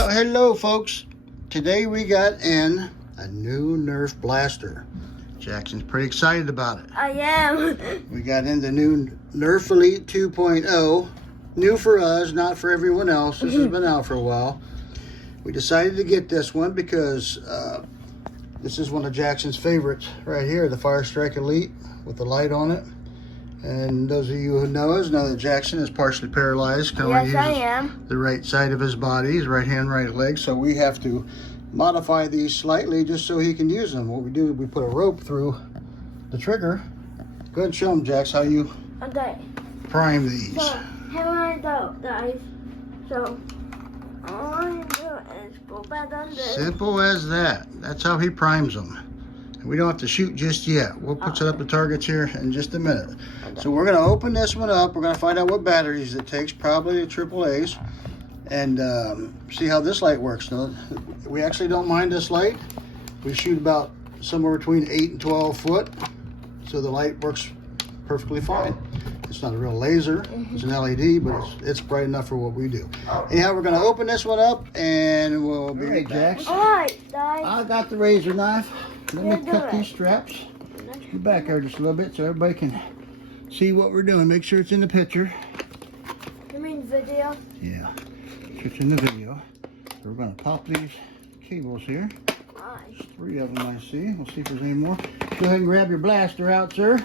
Well, hello folks. Today we got in a new Nerf blaster. Jackson's pretty excited about it. I am. We got in the new Nerf Elite 2.0. New for us, not for everyone else. This has been out for a while. We decided to get this one because this is one of Jackson's favorites right here, the Firestrike Elite with the light on it. And those of you who know us know that Jackson is partially paralyzed. Yes, I am. The right side of his body, his right hand, right leg. So we have to modify these slightly just so he can use them. What we do, we put a rope through the trigger. Go ahead and show them, Jax, how you prime these. So, here I go, guys. So, all I do is go back on this. Simple as that. That's how he primes them. And we don't have to shoot just yet. We'll put set up the targets here in just a minute. Okay. So we're going to open this one up. We're going to find out what batteries it takes, probably the AAA's, and see how this light works. Now, we actually don't mind this light. We shoot about somewhere between 8 and 12 foot, so the light works perfectly fine. It's not a real laser, it's an LED, but it's bright enough for what we do. Anyhow, we're going to open this one up and we'll be right back. Alright, guys. I got the razor knife. Let me cut these straps. Get back there just a little bit so everybody can see what we're doing. Make sure it's in the picture. You mean video? Yeah, make sure it's in the video. So we're going to pop these cables here. There's 3 of them I see. We'll see if there's any more. Go ahead and grab your blaster out, sir.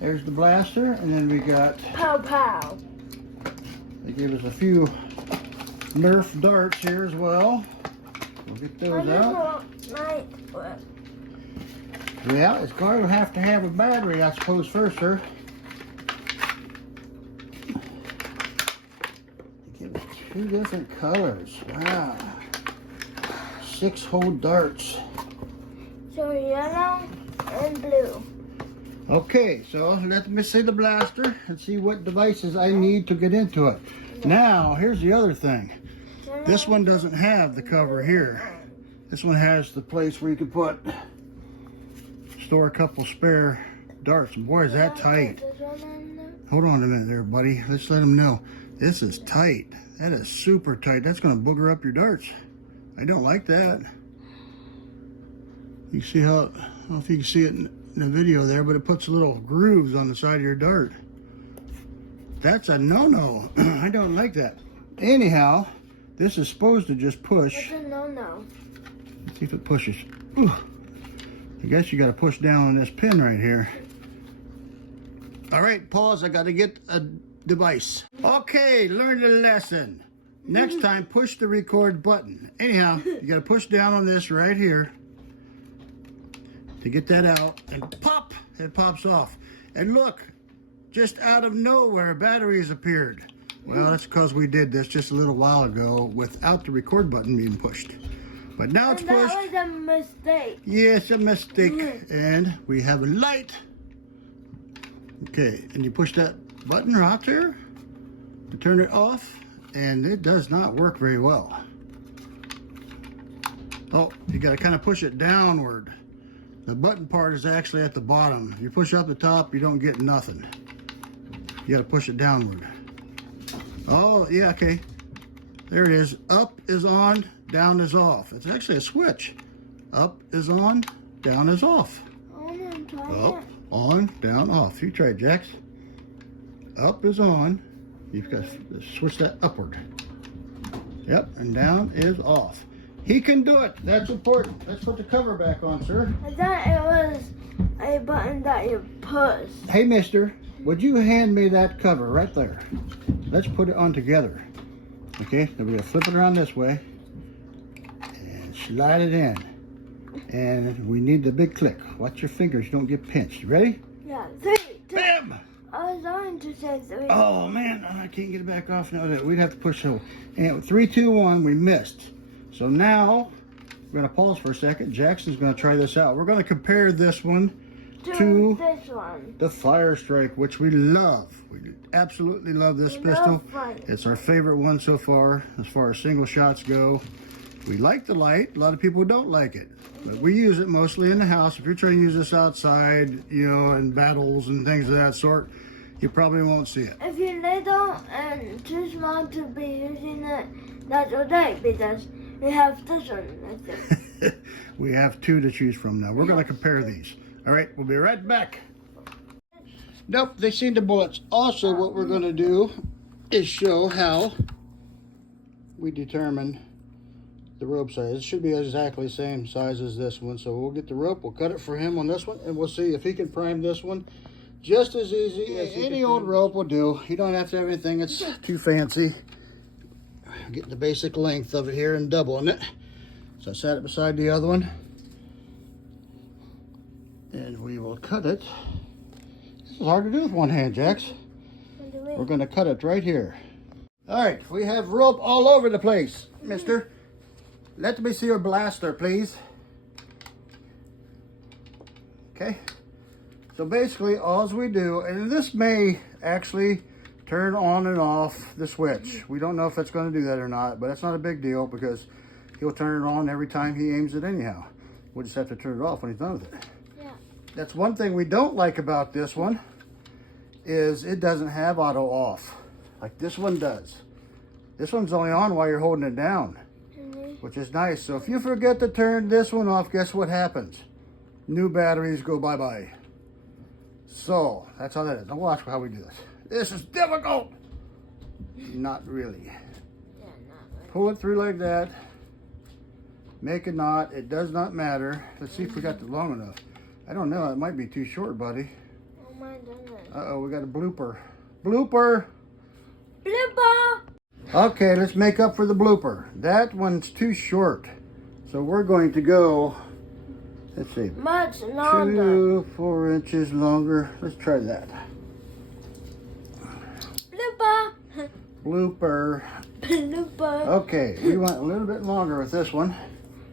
There's the blaster, and then we got... Pow pow. They gave us a few Nerf darts here as well. We'll get those out. Well, it's going to have a battery, I suppose, first, sir. They give us 2 different colors. Wow. 6-hole darts. So yellow and blue. Okay, so let me see the blaster and see what devices I need to get into it. Now, here's the other thing. This one doesn't have the cover here. This one has the place where you can store a couple spare darts. Boy, is that tight. Hold on a minute there, buddy. Let's let them know. This is tight. That is super tight. That's going to booger up your darts. I don't like that. You see how, I don't know if you can see it in the video there, but it puts little grooves on the side of your dart. That's a no-no. I don't like that. Anyhow, this is supposed to just push. What's a no-no? Let's see if it pushes. Ooh. I guess you got to push down on this pin right here. All right, pause. I got to get a device. Okay, learn the lesson. Next time, push the record button. Anyhow, you got to push down on this right here to get that out, and pop, it pops off. And look, just out of nowhere, batteries appeared. Well, that's because we did this just a little while ago without the record button being pushed. But now it's pushed. That was a mistake. Yes, a mistake. And we have a light. Okay, and you push that button right there to turn it off, and it does not work very well. Oh, you got to kind of push it downward. The button part is actually at the bottom. You push up the top, you don't get nothing. You got to push it downward. Oh, yeah, okay. There it is. Up is on, down is off. It's actually a switch. Up is on, down is off. Up, on, down, off. You try it, Jax. Up is on. You've got to switch that upward. Yep, and down is off. He can do it. That's important. Let's put the cover back on, sir. I thought it was a button that you push. Hey, mister, would you hand me that cover right there? Let's put it on together. Okay, so we're going to flip it around this way and slide it in. And we need the big click. Watch your fingers, don't get pinched. You ready? Yeah, 3, 2. Bam! I was going to say 3. Oh, man, I can't get it back off now. We'd have to push so. And 3, 2, 1, we missed. So now, we're going to pause for a second. Jackson's going to try this out. We're going to compare this one to this one, the Firestrike, which we love. We absolutely love this pistol. It's our favorite one so far as single shots go. We like the light. A lot of people don't like it, but we use it mostly in the house. If you're trying to use this outside, you know, in battles and things of that sort, you probably won't see it. If you're little and too small to be using it, that's okay, because We have this one right there. We have two to choose from now. We're going to compare these. All right, we'll be right back. Nope, they seen the bullets. Also, what we're going to do is show how we determine the rope size. It should be exactly the same size as this one. So we'll get the rope, we'll cut it for him on this one, and we'll see if he can prime this one just as easy as any old rope will do. You don't have to have anything that's too fancy. Getting the basic length of it here and doubling it. So I set it beside the other one. And we will cut it. This is hard to do with one hand, Jax. We're going to cut it right here. All right, we have rope all over the place, mister. Let me see your blaster, please. Okay. So basically, all we do, and this may actually turn on and off the switch. We don't know if it's going to do that or not, but that's not a big deal because he'll turn it on every time he aims it anyhow. We'll just have to turn it off when he's done with it. Yeah. That's one thing we don't like about this one, is it doesn't have auto off like this one does. This one's only on while you're holding it down, which is nice. So if you forget to turn this one off, guess what happens? New batteries go bye-bye. So that's how that is. Now watch how we do this. This is difficult. Not really. Yeah, not really. Pull it through like that. Make a knot. It does not matter. Let's see if we got it long enough. I don't know. It might be too short, buddy. Oh, mine doesn't. Uh-oh, we got a blooper. Blooper! Blooper! Okay, let's make up for the blooper. That one's too short. So we're going to go, let's see, Much longer. 4 inches longer. Let's try that. Blooper! Blooper. Blooper. Okay, we went a little bit longer with this one.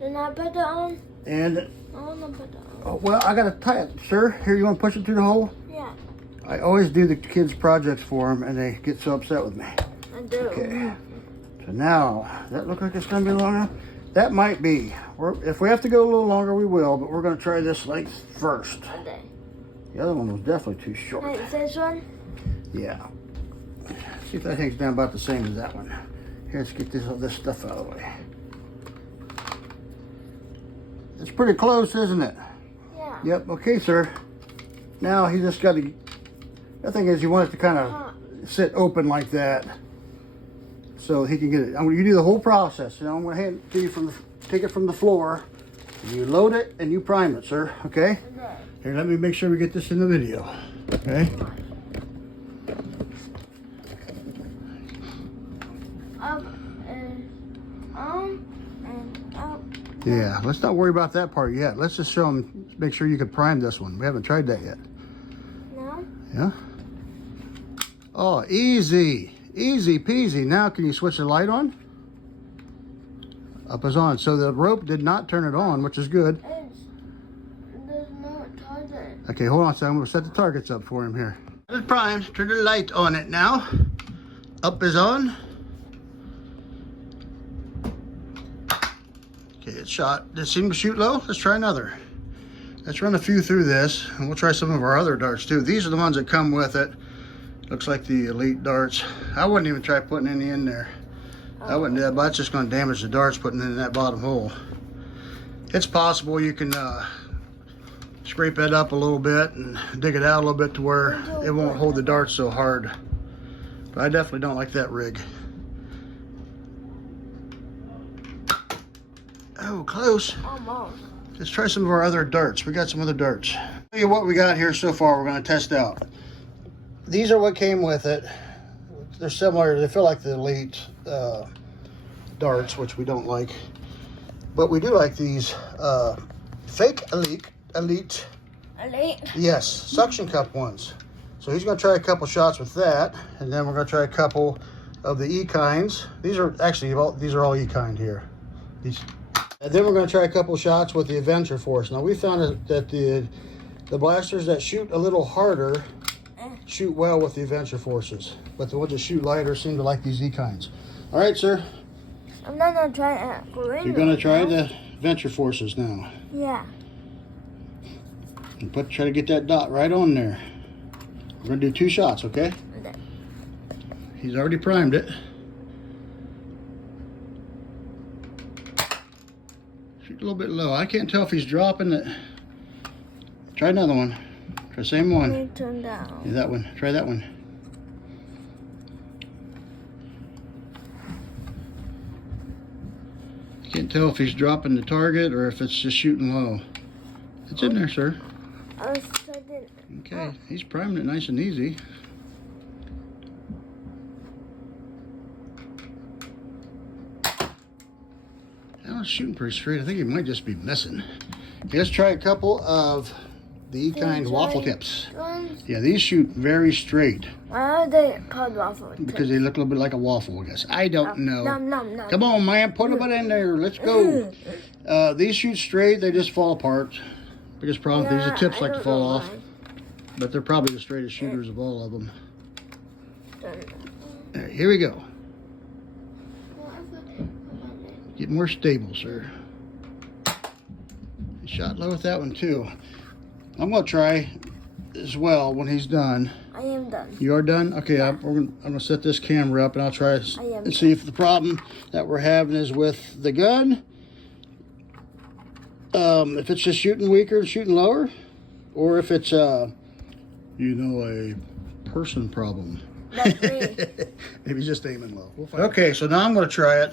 Then I put it on. And, I want to put it on. oh, well, I got to tie it, sir. Here, you want to push it through the hole? Yeah, I always do the kids' projects for them, and they get so upset with me. I do. Okay. So now, does that look like it's going to be long enough? That might be. If we have to go a little longer, we will, but we're going to try this length first. Okay. The other one was definitely too short. Like this one? Yeah. See if that hangs down about the same as that one. Here, let's get this stuff out of the way. It's pretty close, isn't it? Yeah. Yep. Okay, sir. Now he just got to. The thing is, you want it to kind of sit open like that, so he can get it. You do the whole process. You know, I'm going to hand it to you take it from the floor. You load it and you prime it, sir. Okay. Okay. Here, let me make sure we get this in the video. Okay. Up and up. Yeah, let's not worry about that part yet. Let's just show them, make sure you can prime this one. We haven't tried that yet. No? Yeah? Oh, easy. Easy peasy. Now can you switch the light on? Up is on. So the rope did not turn it on, which is good. There's no target. Okay, hold on a second. We'll set the targets up for him here. It's primed. Turn the light on it now. Up is on. Okay, it's shot. Did it seem to shoot low? Let's try another. Let's run a few through this, and we'll try some of our other darts too. These are the ones that come with it. Looks like the Elite darts. I wouldn't even try putting any in there. I wouldn't do that, but it's just going to damage the darts putting it in that bottom hole. It's possible you can scrape that up a little bit and dig it out a little bit to where it won't hold the darts so hard. But I definitely don't like that rig. Oh, close. Almost. Let's try some of our other darts. We got some other darts. I'll tell you what we got here so far we're going to test out. These are what came with it. They're similar. They feel like the Elite darts, which we don't like. But we do like these fake Elite. Yes, suction cup ones. So he's going to try a couple shots with that. And then we're going to try a couple of the E-kinds. These are all E-kind here. And then we're going to try a couple shots with the Adventure Force. Now we found that the blasters that shoot a little harder shoot well with the Adventure Forces, but the ones that shoot lighter seem to like these E-kinds. All right, sir. I'm not gonna try it. You're going to try the Adventure Forces now. Yeah. And try to get that dot right on there. We're going to do 2 shots, okay? Okay. He's already primed it. Shoot a little bit low. I can't tell if he's dropping it. Try another one. Try the same one. Let me turn down. Yeah, that one. Try that one. Can't tell if he's dropping the target or if it's just shooting low. It's in there, sir. I was setting. Okay, he's priming it nice and easy. That one's shooting pretty straight. I think he might just be missing. Okay, let's try a couple of the E-kind waffle tips. Yeah, these shoot very straight. Why are they called waffle tips? Because they look a little bit like a waffle, I guess. I don't know. Nom, nom, nom. Come on, man, put them in there. Let's go. These shoot straight, they just fall apart. Biggest problem, these tips like to fall off. But they're probably the straightest shooters of all of them. Right, here we go. Get more stable, sir. He shot low with that one too. I'm gonna try as well when he's done. I am done. You are done? Okay, Yeah. I'm gonna set this camera up and I'll try I am and see if the problem that we're having is with the gun. If it's just shooting weaker, shooting lower, or if it's a person problem. That's me. Maybe just aiming low. We'll find okay, so now I'm going to try it,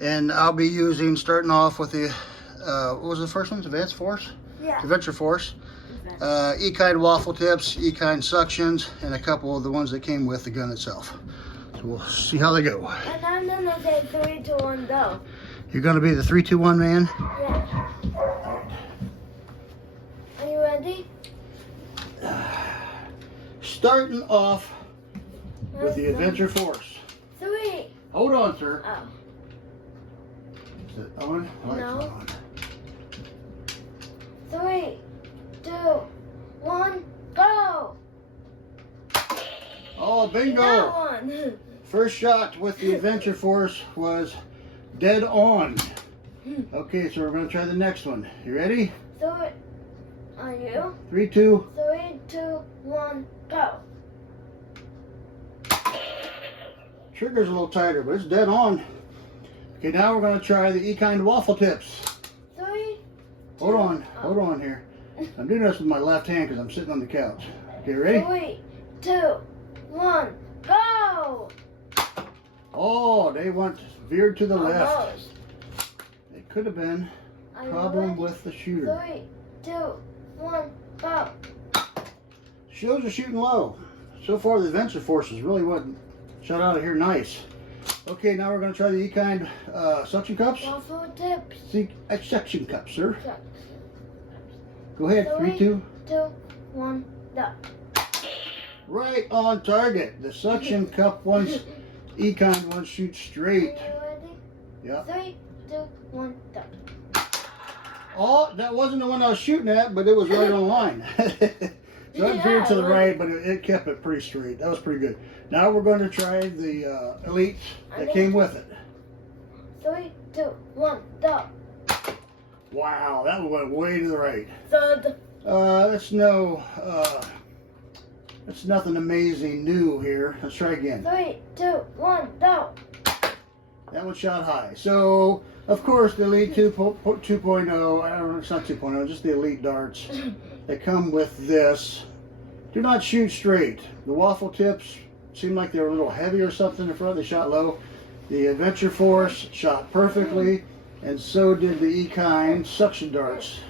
and I'll be starting off with the what was the first one? Advanced Force? Yeah. Adventure Force. E-kind waffle tips, E-kind suctions, and a couple of the ones that came with the gun itself. So we'll see how they go. And I'm gonna say 3, 2, 1, go. You're going to be the 3, 2, 1 man? Yeah. Are you ready? Starting off with the Adventure Force. 3. Hold on, sir. Oh. Is it on? No. On. 3, 2, 1, go. Oh, bingo! That one. First shot with the Adventure Force was dead on. Okay, so we're going to try the next one. You ready? 3. Are you? 3, 2. 3, 2, 1, go. Trigger's a little tighter, but it's dead on. Okay, now we're going to try the E-kind waffle tips. 3. Hold on here. I'm doing this with my left hand because I'm sitting on the couch. Okay, ready? 3, 2, 1, go. Oh, they went veered to the left. Almost. It could have been Are a you problem ready? with the shooter. 3, 2, 1, go. Shows are shooting low. So far, the Adventure Force has really shot out of here nice. Okay, now we're going to try the E-kind suction cups. Waffle tips. Suction cups, sir. Go ahead, 3, 2. 2, 1, go. Right on target. The suction cup ones, E-kind ones shoot straight. Are you ready? Yeah. 3, 2, 1, go. Oh, that wasn't the one I was shooting at, but it was right on line. So it veered to the right, but it kept it pretty straight. That was pretty good. Now we're going to try the Elite that came with it. 3, 2, 1, go. Wow, that one went way to the right. Third. That's nothing amazing new here. Let's try again. 3, 2, 1, go. That one shot high. So, of course, the Elite 2.0, I don't know, it's not 2.0, just the Elite darts that come with this do not shoot straight. The waffle tips seem like they were a little heavy or something in front. They shot low. The Adventure Force shot perfectly, and so did the E-kind suction darts.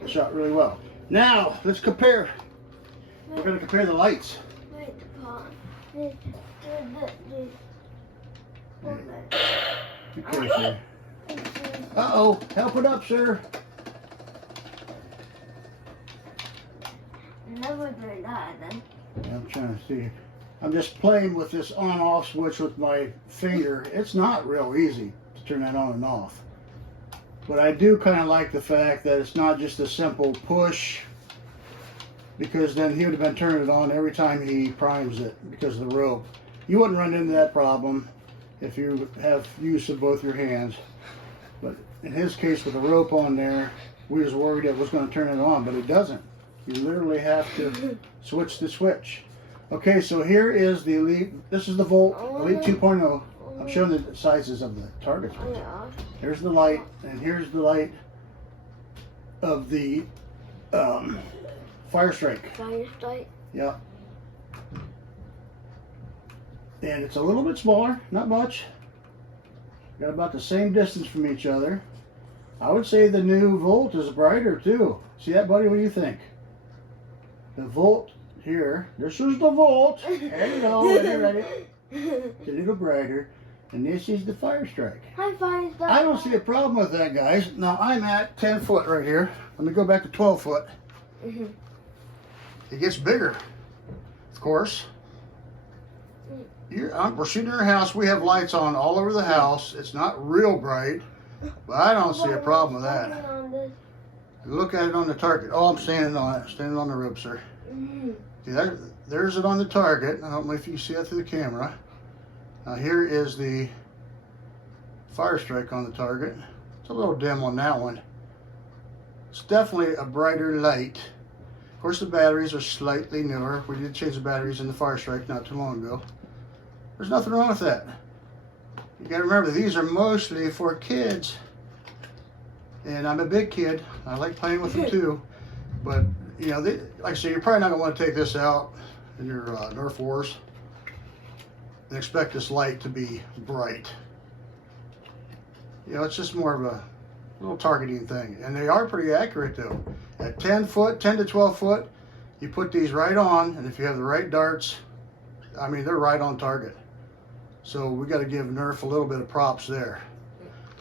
They shot really well. Now, let's compare. We're going to compare the lights. Wait, pause. Okay, sir. Uh-oh, help it up, sir. Never do that then. I'm trying to see. I'm just playing with this on-off switch with my finger. It's not real easy to turn that on and off. But I do kind of like the fact that it's not just a simple push, because then he would have been turning it on every time he primes it because of the rope. You wouldn't run into that problem if you have use of both your hands. But in his case, with the rope on there, we was worried it was going to turn it on, but it doesn't. You literally have to switch the switch. Okay, so here is the Elite. This is the Volt Elite 2.0. I'm showing the sizes of the targets. Yeah. Here's the light, and here's the light of the Firestrike. Firestrike. Yeah. And it's a little bit smaller, not much. Got about the same distance from each other. I would say the new Volt is brighter too. See that, buddy? What do you think? The Volt here. This is the Volt. There you go. Are you ready? It's a little brighter. And this is the Firestrike. Hi, Firestrike. I don't see a problem with that, guys. Now I'm at 10 foot right here. Let me go back to 12 foot. It gets bigger, of course. We're shooting our house. We have lights on all over the house. It's not real bright, but I don't see a problem with that. Look at it on the target. Oh, I'm standing on it. Standing on the rope, sir. See, there's it on the target. I don't know if you can see that through the camera. Now here is the Firestrike on the target. It's a little dim on that one. It's definitely a brighter light. Of course, the batteries are slightly newer. We did change the batteries in the Firestrike not too long ago. There's nothing wrong with that. You gotta remember, these are mostly for kids. And I'm a big kid. I like playing with them too. But, you know, like I say, you're probably not gonna want to take this out in your Nerf Wars and expect this light to be bright. You know, it's just more of a little targeting thing. And they are pretty accurate though. At 10 foot, 10 to 12 foot, you put these right on, and if you have the right darts, I mean, they're right on target. So we got to give Nerf a little bit of props there.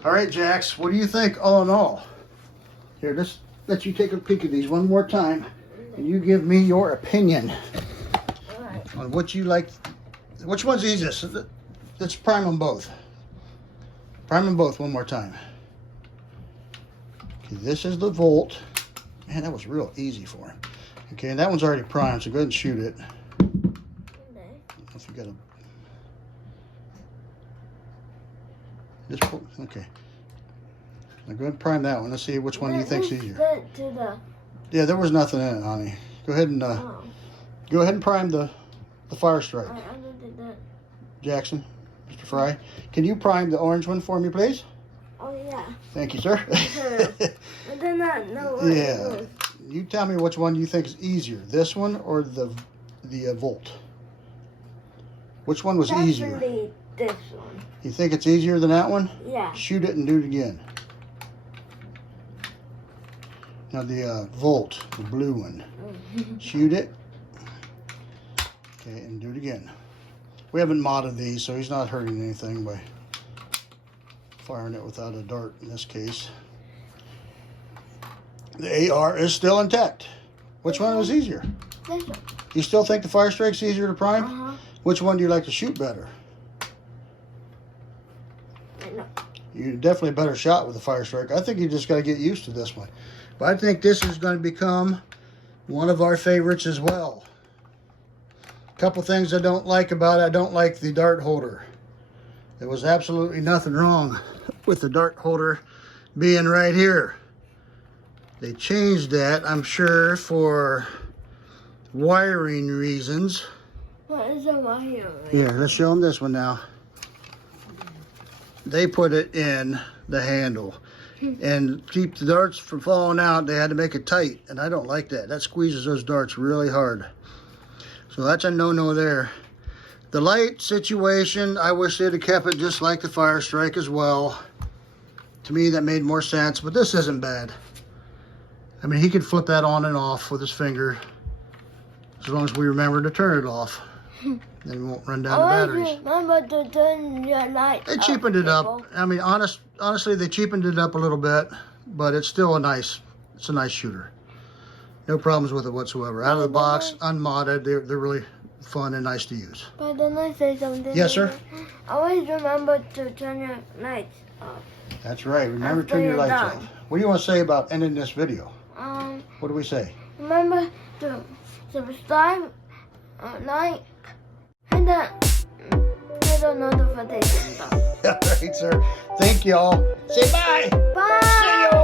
All right, Jax, what do you think all in all? Here, let's let you take a peek at these one more time, and you give me your opinion on what you like. Which one's easiest? Let's prime them both. Prime them both one more time. Okay, this is the Volt. Man, that was real easy for him. Okay, and that one's already primed, so go ahead and shoot it. If you got a this, okay. Now go ahead and prime that one. Let's see which one you think's easier. Yeah, there was nothing in it, honey. Go ahead and prime the Firestrike. I did that. Jackson, Mr. Fry, can you prime the orange one for me, please? Oh yeah. Thank you, sir. I did not know. Yeah. You tell me which one you think is easier, this one or the Volt. Which one was easier? Definitely this one. You think it's easier than that one? Yeah. Shoot it and do it again. Now the Volt, the blue one. Shoot it. Okay, and do it again. We haven't modded these, so he's not hurting anything by firing it without a dart in this case. The AR is still intact. Which one was easier? This one. You still think the Firestrike's easier to prime? Which one do you like to shoot better? No. You're definitely a better shot with the Firestrike. I think you just got to get used to this one. But I think this is going to become one of our favorites as well. A couple things I don't like about it. I don't like the dart holder. There was absolutely nothing wrong with the dart holder being right here. They changed that, I'm sure, for wiring reasons. What is a wire? Here, let's show them this one now. They put it in the handle. And keep the darts from falling out, they had to make it tight. And I don't like that. That squeezes those darts really hard. So that's a no-no there. The light situation, I wish they'd have kept it just like the Firestrike as well. To me, that made more sense, but this isn't bad. I mean, he could flip that on and off with his finger, as long as we remember to turn it off. Then we won't run down the batteries. Remember to turn your light. They cheapened it up. I mean, honestly, they cheapened it up a little bit, but it's still a nice shooter. No problems with it whatsoever. Out of the box, unmodded, they're really fun and nice to use. But then I say something. Yes, sir? Always remember to turn your lights off. That's right. Remember to turn your lights off. What do you want to say about ending this video? What do we say? Remember to subscribe, like, and the little notification bell. All right, sir. Thank y'all. Say bye. Bye. See you.